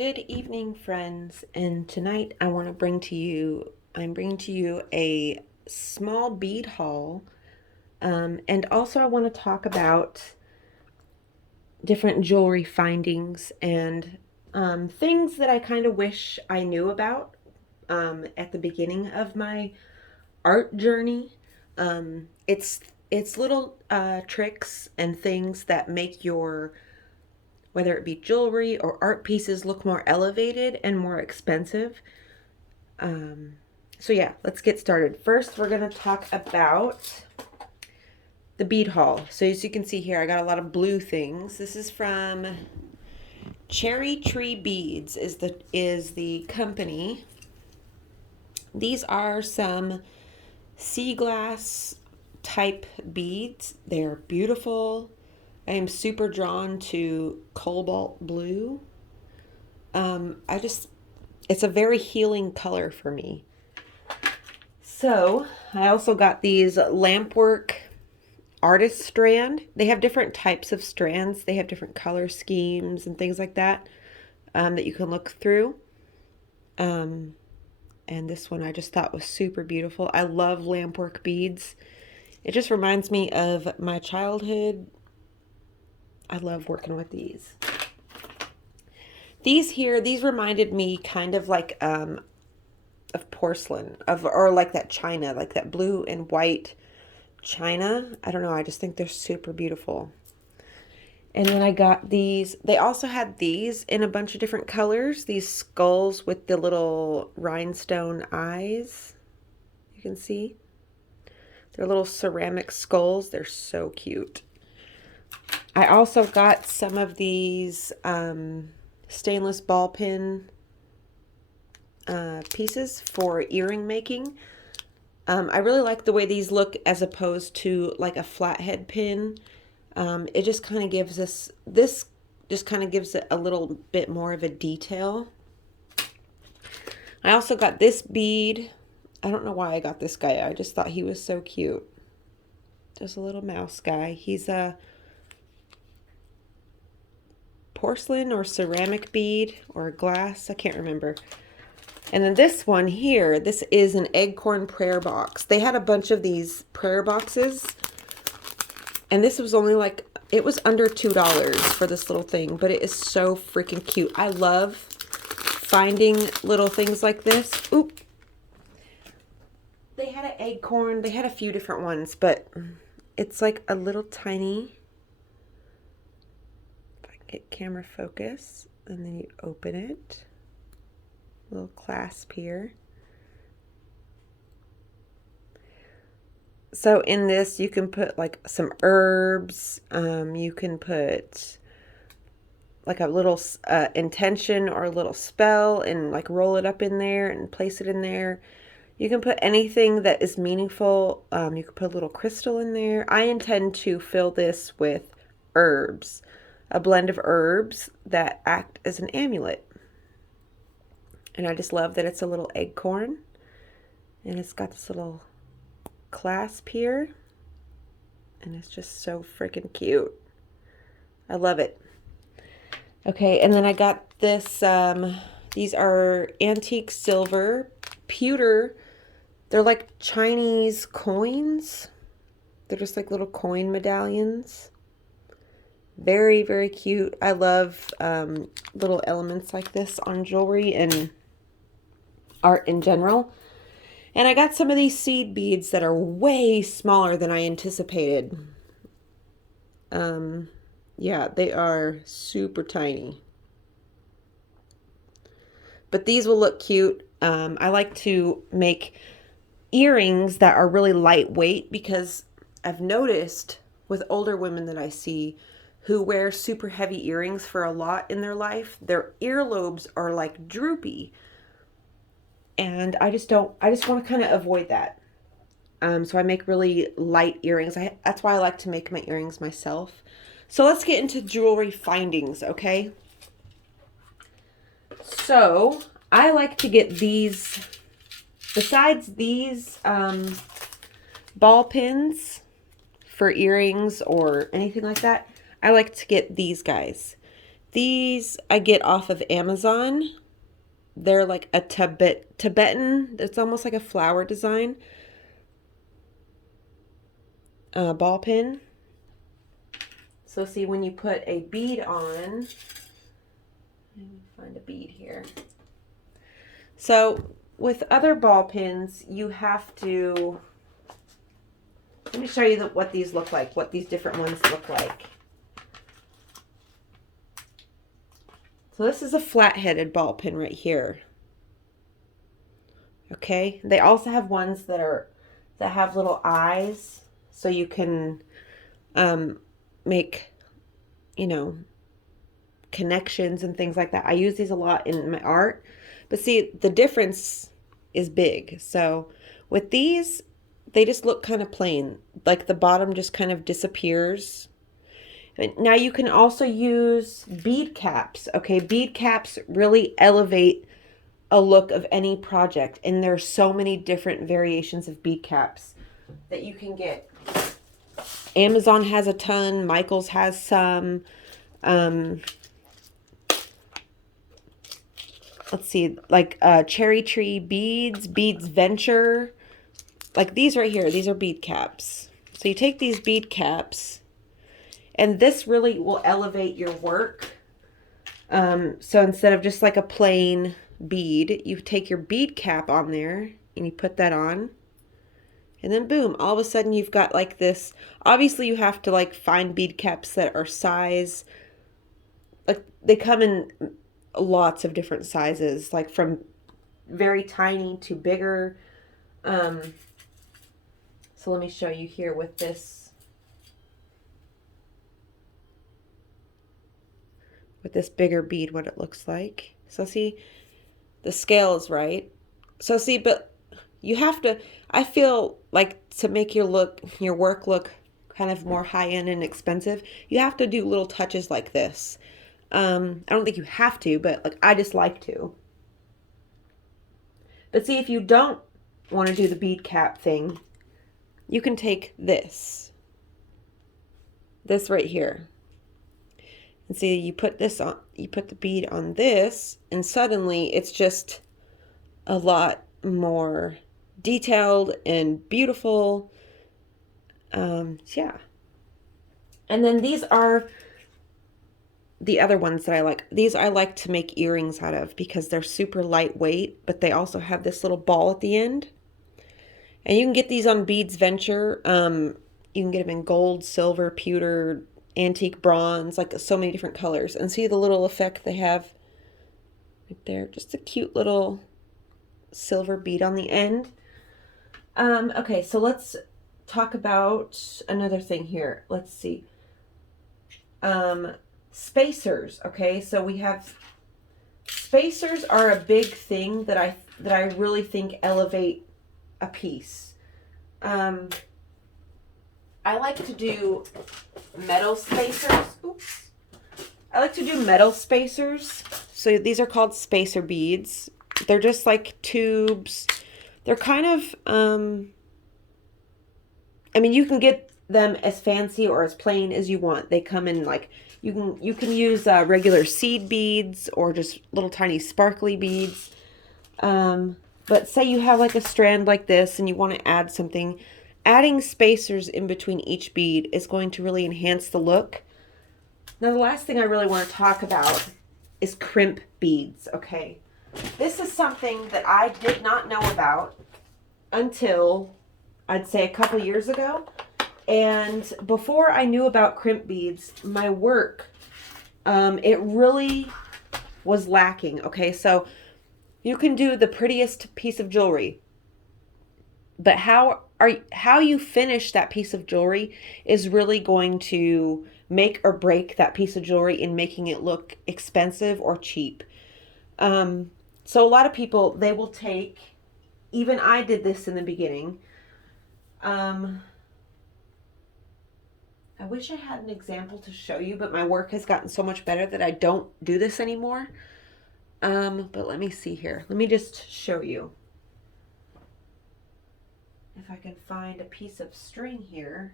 Good evening, friends. And tonight I want to bring to you, I'm bringing to you a small bead haul. And also I want to talk about different jewelry findings and things that I kind of wish I knew about at the beginning of my art journey. It's little tricks and things that make your whether it be jewelry or art pieces look more elevated and more expensive. Um, so yeah, let's get started. First, we're going to talk about the bead haul. So as you can see here, I got a lot of blue things. This is from Cherry Tree Beads is the company. These are some sea glass type beads. They're beautiful. I am super drawn to cobalt blue. It's a very healing color for me. So I also got these Lampwork artist strand. They have different types of strands. They have different color schemes and things like that that you can look through. Um, and this one I just thought was super beautiful. I love Lampwork beads. It just reminds me of my childhood. I love working with these. These reminded me kind of like of porcelain, or like that china, like that blue and white china. I don't know, I just think they're super beautiful. And then I got these. They also had these in a bunch of different colors, these skulls with the little rhinestone eyes. You can see. They're little ceramic skulls. They're so cute. I also got some of these stainless ball pin pieces for earring making. I really like the way these look as opposed to like a flathead pin. It just kind of gives us, this just kind of gives it a little bit more of a detail. I also got this bead. I don't know why I got this guy. I just thought he was so cute. Just a little mouse guy. He's a porcelain or ceramic bead or glass. I can't remember. And then this one here, this is an acorn prayer box. They had a bunch of these prayer boxes. And this was only like, it was under $2 for this little thing. But it is so freaking cute. I love finding little things like this. Oop. They had an acorn. They had a few different ones. But it's like a little tiny, if I can get camera focus. And then you open it. Little clasp here. So in this you can put like some herbs, you can put like a little intention or a little spell and like roll it up in there and place it in there. You can put anything that is meaningful. You can put a little crystal in there. I intend to fill this with herbs, a blend of herbs that act as an amulet. And I just love that it's a little acorn. And it's got this little clasp here. And it's just so freaking cute. I love it. Okay, and then I got this, these are antique silver, pewter. They're like Chinese coins. They're just like little coin medallions. Very, very cute. I love little elements like this on jewelry and art in general. And I got some of these seed beads that are way smaller than I anticipated. Yeah, they are super tiny. But these will look cute. I like to make earrings that are really lightweight because I've noticed with older women that I see who wear super heavy earrings for a lot in their life, their earlobes are like droopy. And I just want to kind of avoid that. So I make really light earrings. That's why I like to make my earrings myself. So let's get into jewelry findings, okay? So I like to get these, besides these ball pins for earrings or anything like that, I like to get these guys. These I get off of Amazon. They're like a Tibetan, it's almost like a flower design ball pin. So see, when you put a bead on, let me find a bead here. So with other ball pins, you have to, let me show you what these look like, what these different ones look like. So this is a flat-headed ball pin right here. Okay, they also have ones that have little eyes, so you can make, you know, connections and things like that. I use these a lot in my art, but see, the difference is big. So with these, they just look kind of plain, like the bottom just kind of disappears. Now you can also use bead caps. Okay, bead caps really elevate a look of any project, and there's so many different variations of bead caps that you can get. Amazon has a ton, Michaels has some. Let's see, like Cherry Tree Beads, Beads Venture. Like these right here, these are bead caps. So you take these bead caps, and this really will elevate your work. So instead of just like a plain bead, you take your bead cap on there and you put that on. And then boom, all of a sudden you've got like this. Obviously you have to like find bead caps that are size. Like they come in lots of different sizes, like from very tiny to bigger. So let me show you here with this bigger bead what it looks like. So see, the scale is right. So see, but you have to, I feel like to make your work look kind of more high-end and expensive, you have to do little touches like this. I don't think you have to, but like I just like to. But see, if you don't want to do the bead cap thing, you can take this right here. And see, you put this on, you put the bead on this, and suddenly it's just a lot more detailed and beautiful. Yeah. And then these are the other ones that I like. These I like to make earrings out of because they're super lightweight, but they also have this little ball at the end. And you can get these on Beads Venture. You can get them in gold, silver, pewter, antique bronze, like so many different colors. And see the little effect they have right there? Just a cute little silver bead on the end. Okay, so let's talk about another thing here. Let's see. Spacers. Okay, so we have spacers are a big thing that I really think elevate a piece. I like to do metal spacers. Oops. I like to do metal spacers. So these are called spacer beads. They're just like tubes. They're kind of, I mean, you can get them as fancy or as plain as you want. They come in like, you can use regular seed beads or just little tiny sparkly beads. But say you have like a strand like this and you want to add something. Adding spacers in between each bead is going to really enhance the look. Now, the last thing I really want to talk about is crimp beads, okay? This is something that I did not know about until, I'd say, a couple years ago. And before I knew about crimp beads, my work, it really was lacking, okay? So you can do the prettiest piece of jewelry, but how you finish that piece of jewelry is really going to make or break that piece of jewelry in making it look expensive or cheap. So a lot of people, they will take, even I did this in the beginning. I wish I had an example to show you, but my work has gotten so much better that I don't do this anymore. But let me see here. Let me just show you. If I can find a piece of string here.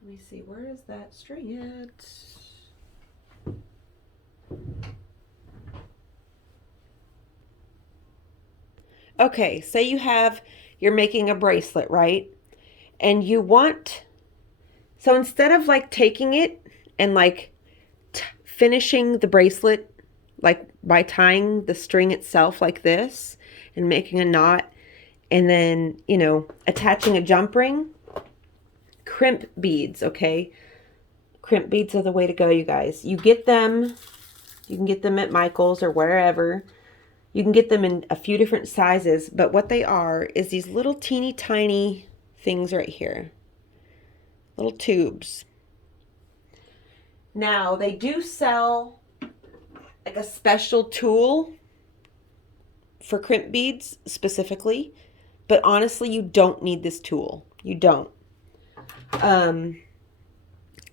Let me see, where is that string at? Okay, say you're making a bracelet, right? And you want, so instead of like taking it and like finishing the bracelet, like by tying the string itself like this and making a knot and then, you know, attaching a jump ring, crimp beads, okay? Crimp beads are the way to go, you guys. You get them, you can get them at Michael's or wherever. You can get them in a few different sizes, but what they are is these little teeny tiny things right here. Little tubes. Now, they do sell like a special tool for crimp beads specifically, but honestly, you don't need this tool. You don't.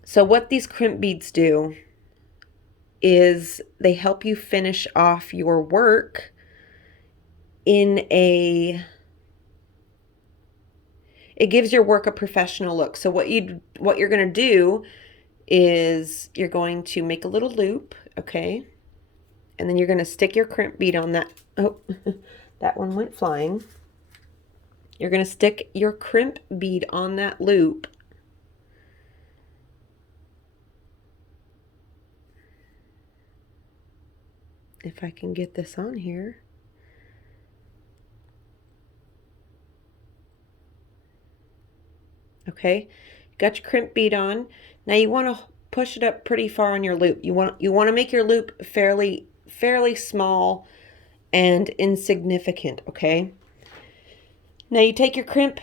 So what these crimp beads do is they help you finish off your work it gives your work a professional look. So what you're going to do is you're going to make a little loop, okay? And then you're going to stick your crimp bead on that. Oh, that one went flying. You're going to stick your crimp bead on that loop. If I can get this on here. Okay, got your crimp bead on. Now you want to push it up pretty far on your loop. You want to make your loop fairly small and insignificant, okay? Now you take your crimp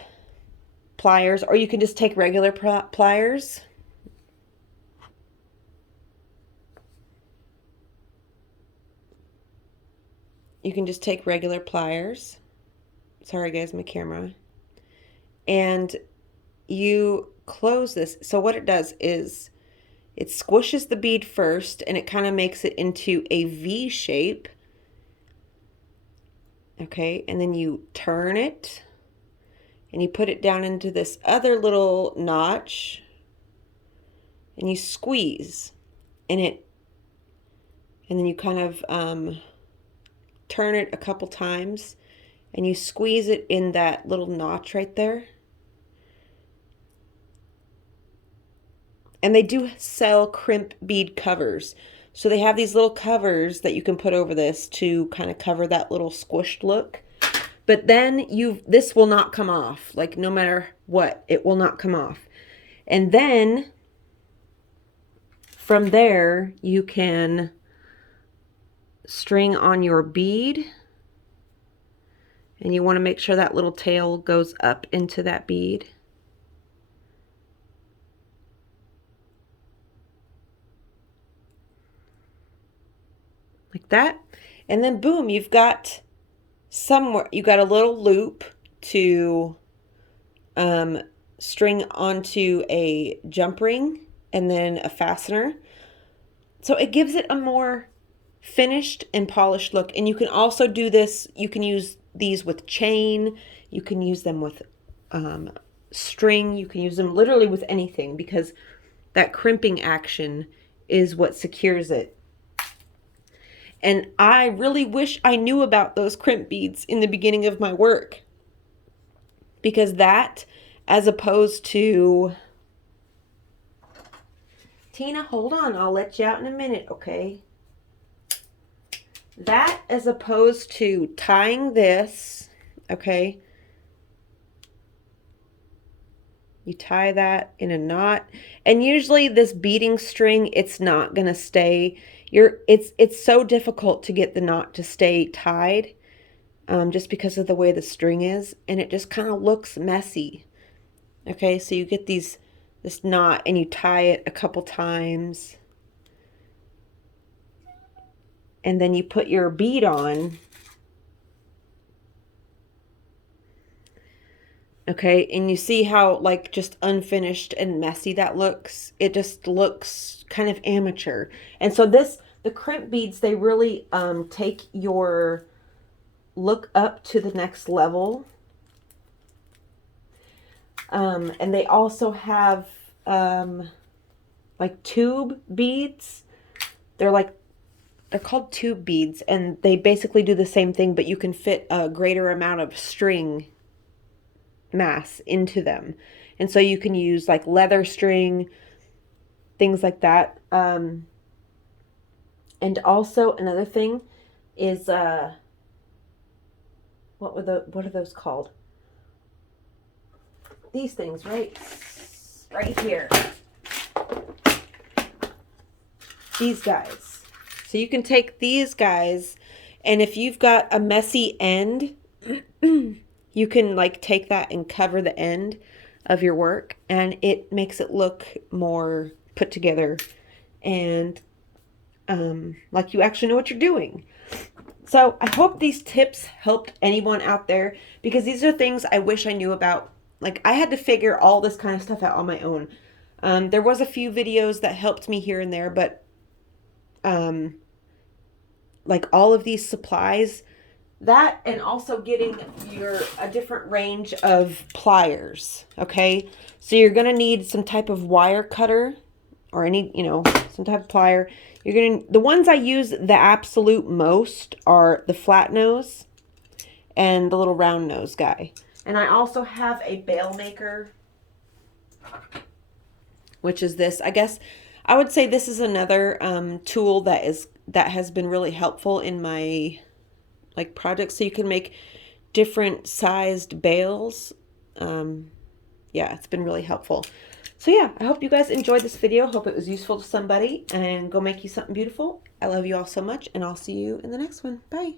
pliers, or you can just take regular pliers. You can just take regular pliers. Sorry guys, my camera. And you close this. So what it does is it squishes the bead first and it kind of makes it into a V shape. Okay, and then you turn it and you put it down into this other little notch and you squeeze and then you kind of turn it a couple times and you squeeze it in that little notch right there. And they do sell crimp bead covers. So they have these little covers that you can put over this to kind of cover that little squished look. But then this will not come off. Like no matter what, it will not come off. And then from there, you can string on your bead. And you want to make sure that little tail goes up into that bead. Like that. And then boom, you've got a little loop to string onto a jump ring and then a fastener. So it gives it a more finished and polished look. And you can also do this, you can use these with chain, you can use them with string, you can use them literally with anything because that crimping action is what secures it. And I really wish I knew about those crimp beads in the beginning of my work. Because that, as opposed to... Tina, hold on. I'll let you out in a minute, okay? That, as opposed to tying this, okay? You tie that in a knot. And usually this beading string, it's not going to stay... It's so difficult to get the knot to stay tied just because of the way the string is, and it just kind of looks messy. Okay, so you get this knot and you tie it a couple times, and then you put your bead on. Okay, and you see how like just unfinished and messy that looks? It just looks kind of amateur. And so the crimp beads, they really take your look up to the next level. And they also have like tube beads. They're called tube beads, and they basically do the same thing, but you can fit a greater amount of string mass into them. And so you can use like leather string, things like that. And also another thing is what are those called? These things right here. These guys. So you can take these guys, and if you've got a messy end, you can like take that and cover the end of your work, and it makes it look more put together and like you actually know what you're doing. So I hope these tips helped anyone out there, because these are things I wish I knew about. Like, I had to figure all this kind of stuff out on my own. There was a few videos that helped me here and there, but like all of these supplies, that, and also getting a different range of pliers. Okay, so you're gonna need some type of wire cutter or any, some type of plier. The ones I use the absolute most are the flat nose and the little round nose guy. And I also have a bail maker, which is this. I guess I would say this is another tool that has been really helpful in my like projects. So you can make different sized bails. Yeah, it's been really helpful. So yeah, I hope you guys enjoyed this video. Hope it was useful to somebody, and go make you something beautiful. I love you all so much, and I'll see you in the next one. Bye.